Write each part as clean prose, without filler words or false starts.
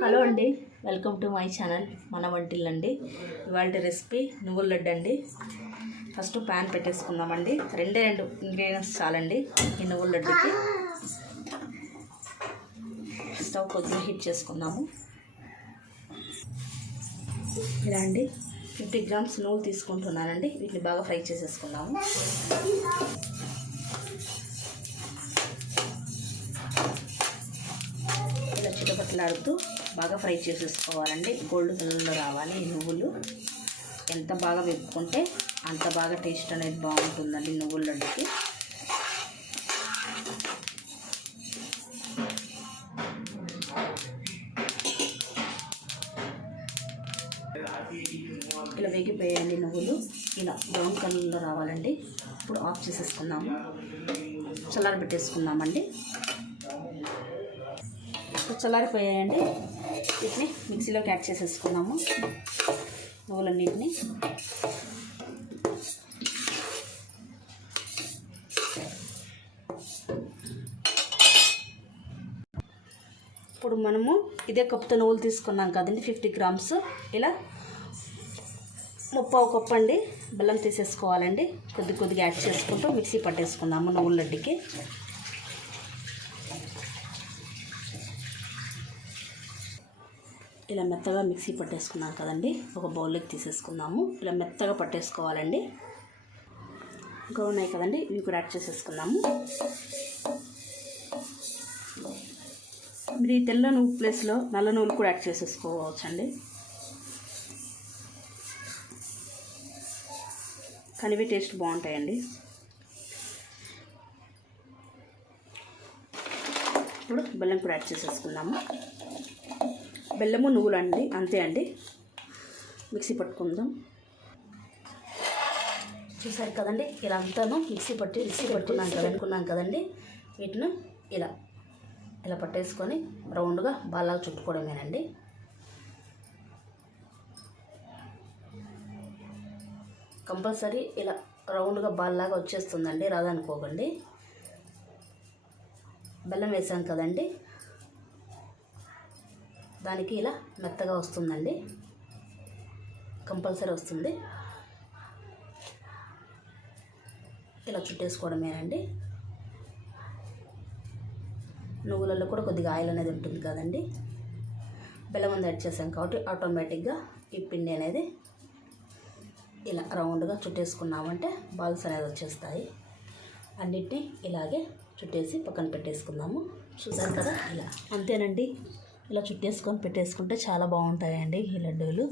Hello అండి, welcome to my channel మన వంటిల్లు అండి. ఇవాళ రెసిపీ నువ్వుల లడ్డు అండి. ఫస్ట్ ప్యాన్ పెట్టేసుకుందామండి. రెండు ఇంగ్రీడియంట్స్ చాలండి ఈ నువ్వుల లడ్డుకి. స్టవ్ కొద్దిగా హీట్ చేసుకుందాము. ఇలా అండి 50 గ్రామ్స్ నువ్వులు తీసుకుంటున్నానండి. వీటిని బాగా ఫ్రై చేసేసుకుందాము. ఇలా చిటపట్లాడుతూ బాగా ఫ్రై చేసేసుకోవాలండి. గోల్డ్ కలర్లో రావాలి. ఈ నువ్వులు ఎంత బాగా వేపుకుంటే అంత బాగా టేస్ట్ అనేది బాగుంటుందండి నువ్వుల లడ్డుకి. ఇలా వేగిపోయాయండి నువ్వులు. ఇలా బ్రౌన్ కలర్లో రావాలండి. ఇప్పుడు ఆఫ్ చేసేసుకుందాము. చల్లారి పెట్టేసుకుందామండి. చల్లారిపోయాయండి. వీటిని మిక్సీలోకి యాడ్ చేసేసుకున్నాము. నువ్వులన్నింటినీ ఇప్పుడు మనము ఇదే కప్పుతో నువ్వులు తీసుకున్నాం కదండి 50 గ్రామ్స్. ఇలా 3/4 కప్పు అండి బెల్లం తీసేసుకోవాలండి. కొద్దిగా యాడ్ చేసుకుంటూ మిక్సీ పట్టేసుకుందాము నువ్వుల లడ్డుకి. ఇలా మెత్తగా మిక్సీ పట్టేసుకున్నాం కదండి. ఒక బౌల్లోకి తీసేసుకుందాము. ఇలా మెత్తగా పట్టేసుకోవాలండి. ఇంకా ఉన్నాయి కదండి, ఇవి కూడా యాడ్ చేసేసుకుందాము. మీరు ఈ తెల్ల నువ్వు ప్లేస్లో నల్ల నువ్వులు కూడా యాడ్ చేసేసుకోవచ్చండి. కానీ ఇవి టేస్ట్ బాగుంటాయండి. ఇప్పుడు బెల్లం కూడా యాడ్ చేసేసుకుందాము. బెల్లము నువ్వులు అండి, అంతే అండి. మిక్సీ పట్టుకుందాం. చూసారు కదండి, ఇలా అంతాను మిక్సీ పట్టుకున్నాం కదండి. వీటిని ఇలా పట్టేసుకొని రౌండ్గా బాగా చుట్టుకోవడమేనండి. కంపల్సరీ ఇలా రౌండ్గా బాల్లాగా వచ్చేస్తుందండి, రాదనుకోకండి. బెల్లం వేసాం కదండి, దానికి ఇలా మెత్తగా వస్తుందండి. కంపల్సరీ వస్తుంది. ఇలా చుట్టేసుకోవడమేనండి. నువ్వులలో కూడా కొద్దిగా ఆయిల్ అనేది ఉంటుంది కదండి. బెల్లం అంతా యాడ్ చేసాం కాబట్టి ఆటోమేటిక్గా ఈ పిండి అనేది ఇలా రౌండ్గా చుట్టేసుకున్నామంటే బాల్స్ అనేది వచ్చేస్తాయి. అన్నిటినీ ఇలాగే చుట్టేసి పక్కన పెట్టేసుకుందాము. చూసారు కదా, ఇలా అంతేనండి. ఇలా చుట్టేసుకొని పెట్టేసుకుంటే చాలా బాగుంటాయండి ఈ లడ్డూలు.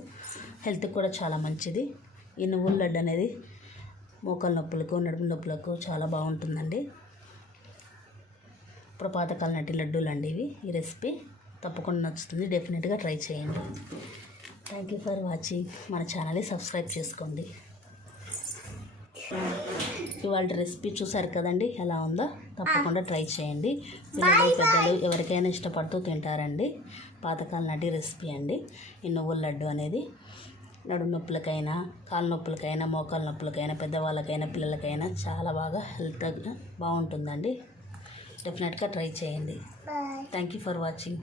హెల్త్కి కూడా చాలా మంచిది. ఈ నువ్వుల లడ్డు అనేది మోకాలు నొప్పులకు, నడుము నొప్పులకు చాలా బాగుంటుందండి. ఇప్పుడు పాతకాల నాటి లడ్డూలు అండి ఇవి. ఈ రెసిపీ తప్పకుండా నచ్చుతుంది. డెఫినెట్గా ట్రై చేయండి. Thank you for watching. మన ఛానల్ని సబ్స్క్రైబ్ చేసుకోండి. ఇవాళ రెసిపీ చూసారు కదండి, ఎలా ఉందో తప్పకుండా ట్రై చేయండి. పిల్లలు పెద్దలు ఎవరికైనా ఇష్టపడుతూ తింటారండి. పాతకాల నాటి రెసిపీ అండి ఈ నువ్వుల లడ్డు అనేది. నడుము నొప్పులకైనా, కాళ్ళ నొప్పులకైనా, మోకాల నొప్పులకైనా, పెద్దవాళ్ళకైనా, పిల్లలకైనా చాలా బాగా హెల్త్గా బాగుంటుందండి. డెఫినెట్గా ట్రై చేయండి. Thank you for watching.